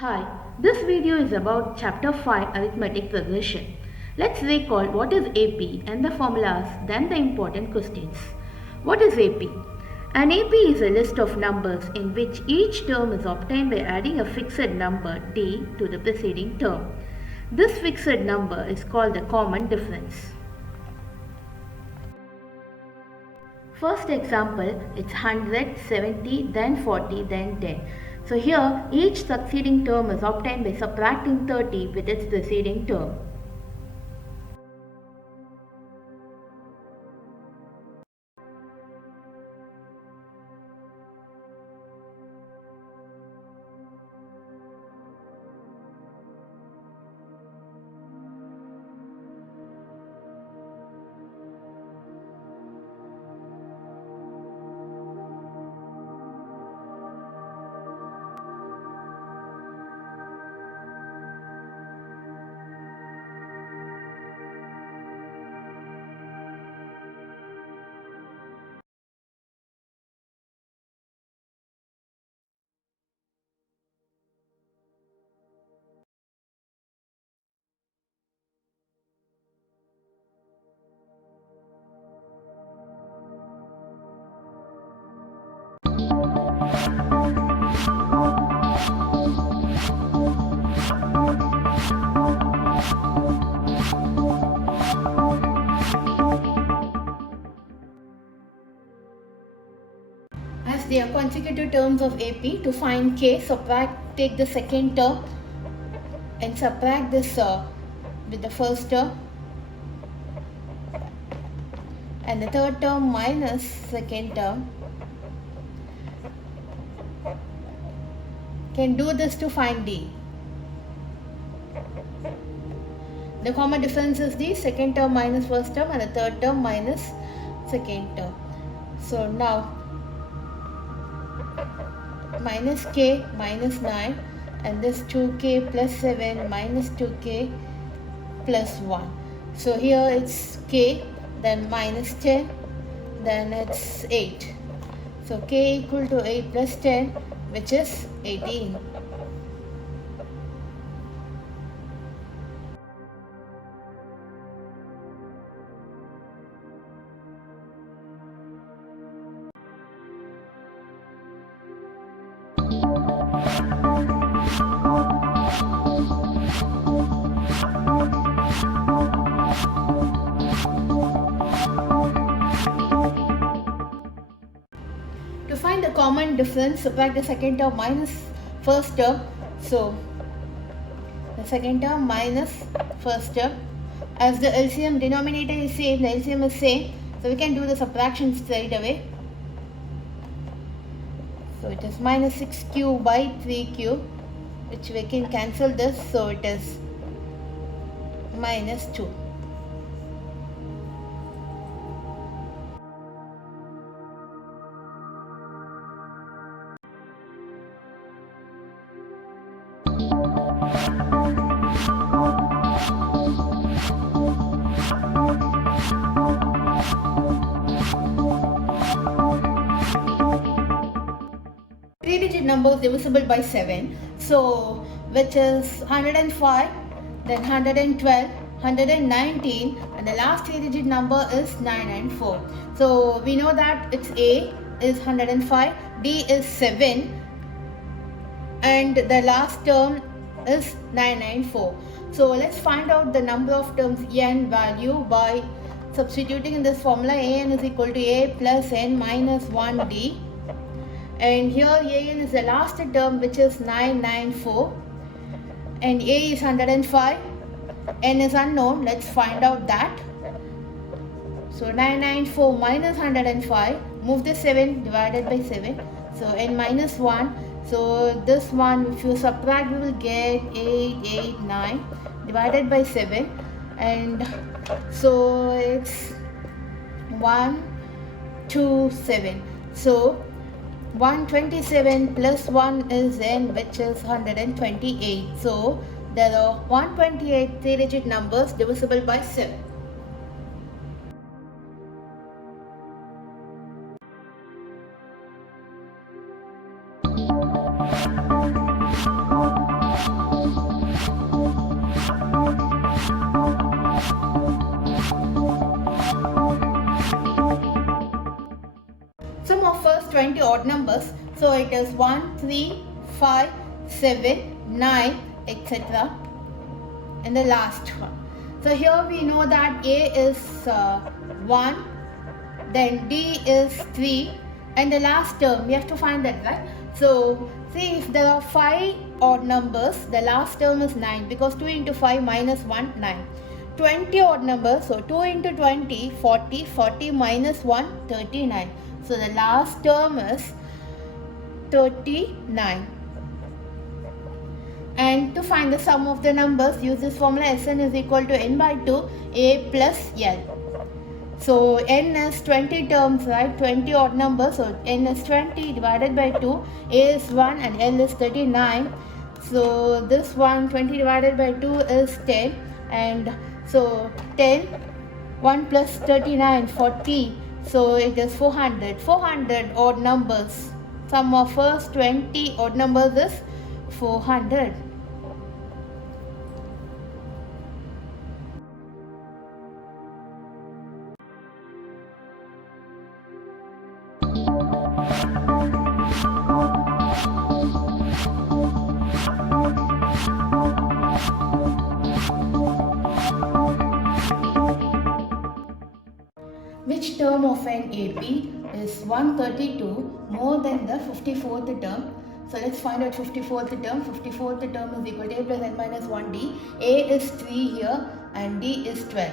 Hi, this video is about Chapter 5 Arithmetic Progression. Let's recall what is AP and the formulas, then the important questions. What is AP? An AP is a list of numbers in which each term is obtained by adding a fixed number d to the preceding term. This fixed number is called the common difference. First example, it's 100, 70, then 40, then 10. So here, each succeeding term is obtained by subtracting 30 with its preceding term. As they are consecutive terms of AP, to find K, take the second term and subtract this with the first term, and the third term minus second term. Can do this to find D. The common difference is the second term minus first term and the third term minus second term. So now minus k minus 9 and this 2k plus 7 minus 2k plus 1. So here it's k, then minus 10, then it's 8. So k equal to 8 plus 10, which is 18. To find the common difference, subtract the second term minus first term. So the second term minus first term. As the LCM denominator is same, the LCM is same, so we can do the subtraction straight away. So it is minus 6q by 3q, which we can cancel this, so it is minus 2. Three-digit numbers divisible by 7, so which is 105, then 112, 119, and the last three-digit number is 994. So we know that it's A is 105, D is 7, and the last term is 994. So let's find out the number of terms n value by substituting in this formula. An is equal to A plus n minus 1D. And here an is the last term, which is 994, and a is 105, n is unknown. Let's find out that. So 994 minus 105, move the 7 divided by 7, so n minus 1. So this one, if you subtract, we will get 889 divided by 7, and so it's 127. So 127 plus 1 is n, which is 128. So there are 128 three-digit numbers divisible by 7. sum of first 20 odd numbers. So it is 1, 3, 5, 7, 9, etc. And the last one. So here we know that A is 1, then D is 3, and the last term we have to find that, right? So see, if there are 5 odd numbers, the last term is 9, because 2 into 5 minus 1, 9. 20 odd numbers, so 2 into 20, 40, 40 minus 1, 39. So the last term is 39. And to find the sum of the numbers, use this formula: Sn is equal to n by 2 a plus l. So n is 20 terms, right? 20 odd numbers, so n is 20 divided by 2, a is 1 and l is 39. So this one, 20 divided by 2 is 10, and so 10, 1 plus 39, 40, so it is 400. 400 odd numbers. Sum of first 20 odd numbers is 400. Which term of an AP is 132 more than the 54th term? So let's find out 54th term. 54th term is equal to a plus n minus 1d. A is 3 here and d is 12.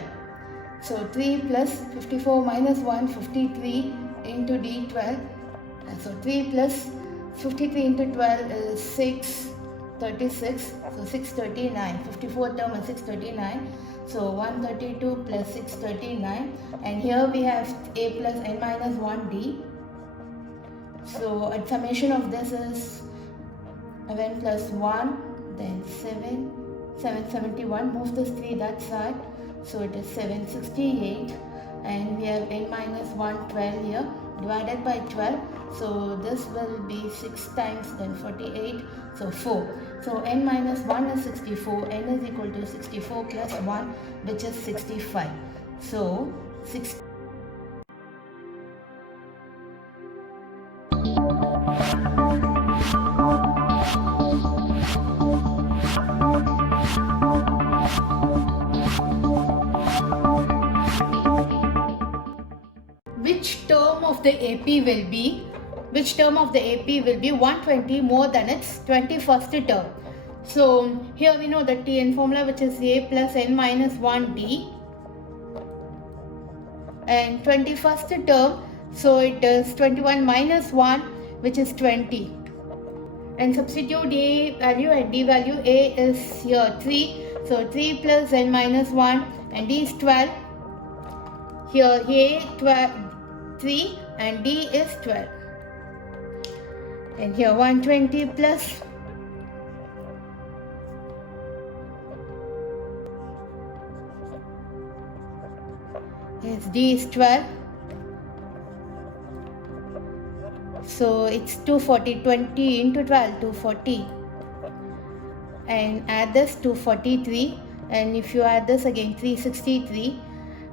So 3 plus 54 minus 1, 53 into d, 12. And so 3 plus 53 into 12 is 6, 36. So 639. 54th term is 639. So 132 plus 639, and here we have a plus n minus 1d. So a summation of this is 11 plus 1, then 7, 771. Move this 3 that side, so it is 768, and we have n minus 112 here divided by 12. So this will be 6 times, then 48, so 4. So n minus 1 is 64, n is equal to 64 plus 1, which is 65. So 6. Which term of the AP will be 120 more than its 21st term? So here we know the Tn formula, which is a plus n minus 1d, and 21st term, so it is 21 minus 1, which is 20, and substitute a value and d value. A is here 3, so 3 plus n minus 1, and d is 12. Here a 3 and d is 12, and here 120 plus yes, d is 12, so it's 240. 20 into 12, 240, and add this 243, and if you add this again, 363.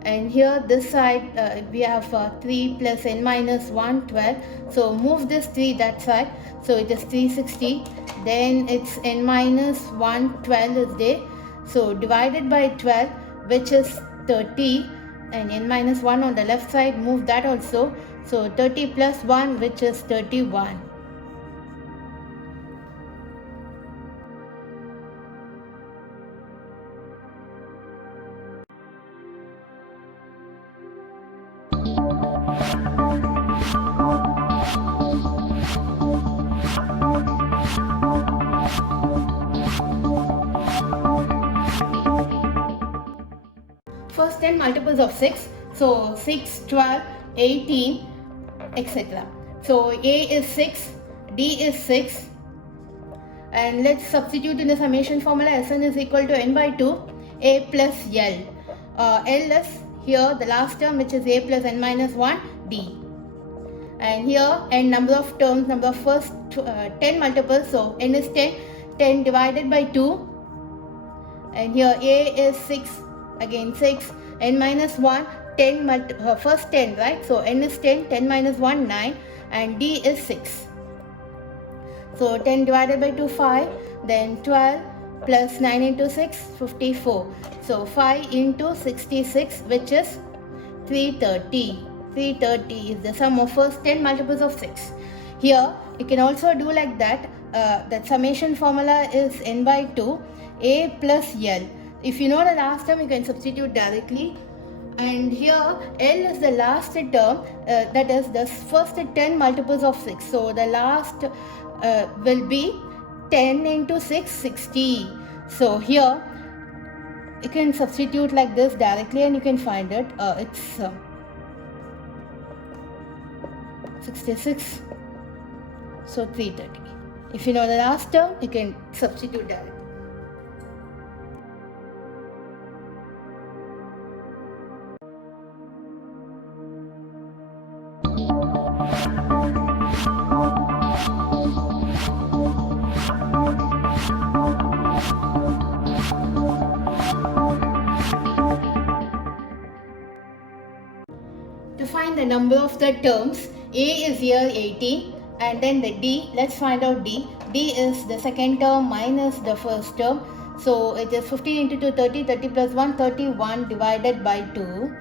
And here this side we have 3 plus n minus 1, 12. So move this 3 that side, so it is 360. Then it's n minus 1, 12 is there. So divided by 12, which is 30, and n minus 1 on the left side, move that also. So 30 plus 1, which is 31. First 10 multiples of 6, so 6, 12, 18, etc. So A is 6, D is 6, and let's substitute in the summation formula. Sn is equal to n by 2 a plus l. L is here the last term, which is a plus n minus 1 d, and here n number of terms, number of first 10 multiples, so n is 10, 10 divided by 2, and here a is 6, again 6, n minus 1, 10 first 10, right? So n is 10, 10 minus 1, 9. and D is 6. So 10 divided by 2, 5, then 12 plus 9 into 6, 54. So 5 into 66, which is 330. 330 is the sum of first 10 multiples of 6. Here you can also do like that. That summation formula is n by 2, a plus L. If you know the last term, you can substitute directly. And here L is the last term, that is the first 10 multiples of 6. So the last will be 10 into 6, 60. So here you can substitute like this directly and you can find it. It's 66, so 330. If you know the last term, you can substitute directly. To find the number of the terms, A is here 80, and then the D, let's find out D. D is the second term minus the first term. So it is 15 into 2, 30, 30 plus 1, 31 divided by 2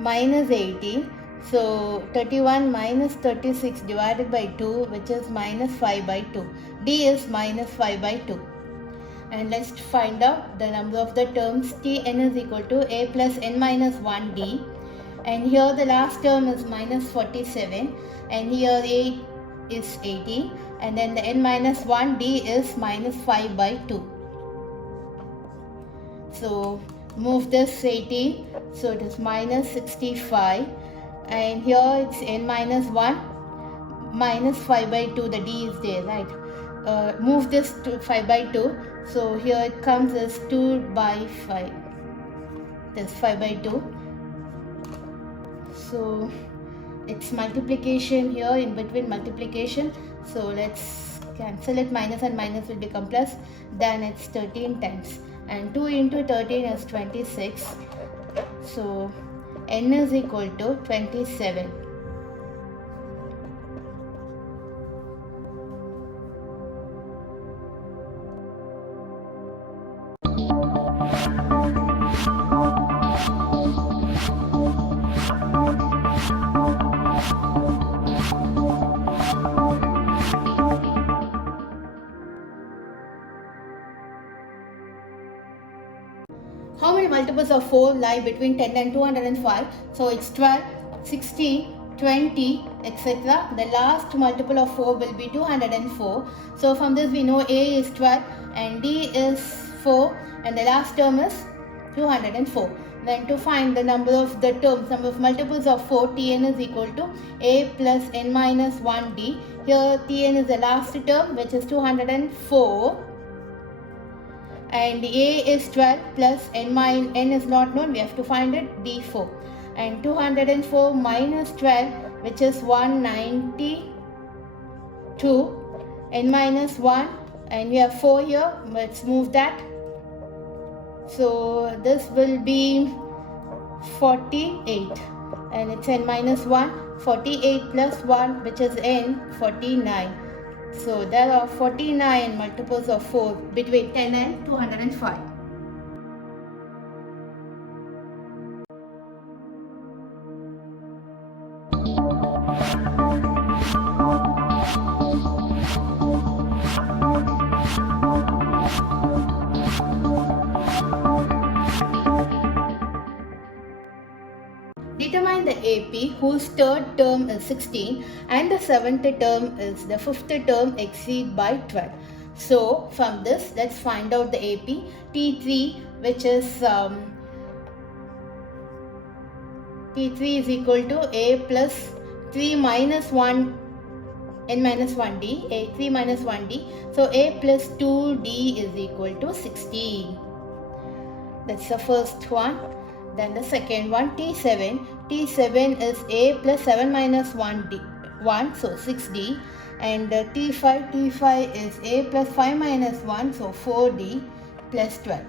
minus 80. So 31 minus 36 divided by 2, which is minus 5 by 2. D is minus 5 by 2. And let's find out the number of the terms. Tn is equal to A plus n minus 1D. And here the last term is minus 47, and here A is 80, and then the n minus 1 D is minus 5 by 2. So move this 80, so it is minus 65, and here it's n minus 1 minus 5 by 2, the D is there, right? Move this to 5 by 2, so here it comes as 2 by 5, this 5 by 2. So it's multiplication here, in between multiplication, so let's cancel it. Minus and minus will become plus, then it's 13 times, and 2 into 13 is 26, so n is equal to 27. How many multiples of 4 lie between 10 and 205? So it's 12, 16, 20, etc. The last multiple of 4 will be 204. So from this we know A is 12 and D is 4 and the last term is 204. Then to find the number of the terms, number of multiples of 4, Tn is equal to A plus n minus 1D. Here Tn is the last term, which is 204. And A is 12 plus n is not known, we have to find it, D4. And 204 minus 12, which is 192, n minus 1, and we have 4 here, let's move that. So this will be 48, and it's n minus 1, 48 plus 1, which is n, 49. So there are 49 multiples of 4 between 10 and 205. Determine the AP whose third term is 16 and the seventh term is the fifth term exceed by 12. So from this, let's find out the AP. T3, which is T3 is equal to A plus 3 minus 1 n minus 1D, A 3 minus 1D. So A plus 2D is equal to 16. That's the first one. Then the second one, T7. T7 is A plus 7 minus 1D, 1, so 6D. And T5 is A plus 5 minus 1, so 4D plus 12.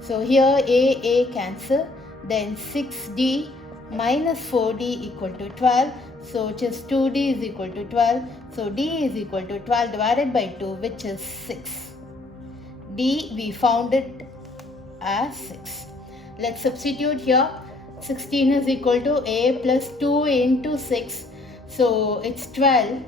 So here A cancel. Then 6D minus 4D equal to 12. So which is 2d is equal to 12. So d is equal to 12 divided by 2, which is 6. D we found it as 6. Let's substitute here. 16 is equal to a plus 2 into 6. So it's 12.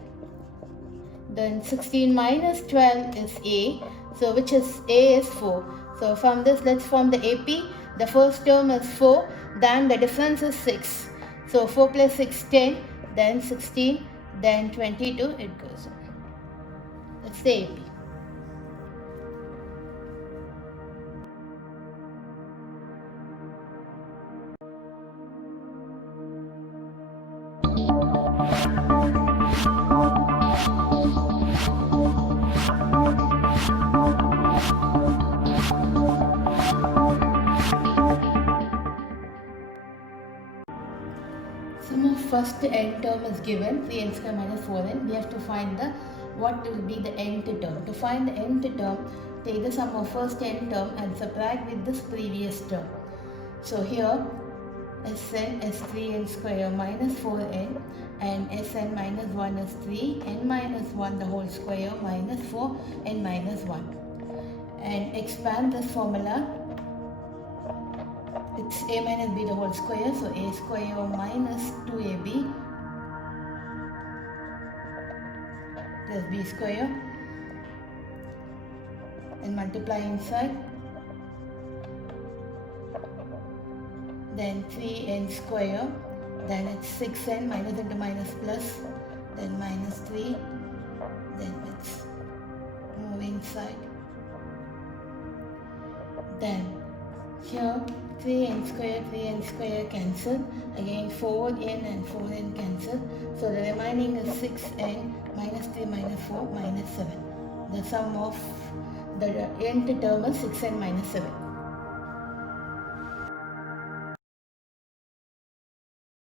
Then 16 minus 12 is a. So which is a is 4. So from this let's form the AP. The first term is 4. Then the difference is 6. So 4 plus 6 10. Then 16. Then 22. It goes on. That's the AP. Sum of first n term is given, 3n square minus 4n. We have to find what will be the nth term. To find the nth term, take the sum of first n term and subtract with this previous term. So here Sn is 3n square minus 4n and Sn minus 1 is 3, n minus 1 the whole square minus 4, n minus 1. And expand this formula. It's a minus b the whole square, so a square minus 2ab plus b square, and multiply inside. Then 3n square, then it's 6n minus into minus plus, then minus 3, then it's move inside. Then here 3n square cancel, again 4n and 4n cancel, so the remaining is 6n minus 3 minus 4 minus 7. The sum of the nth term is 6n minus 7.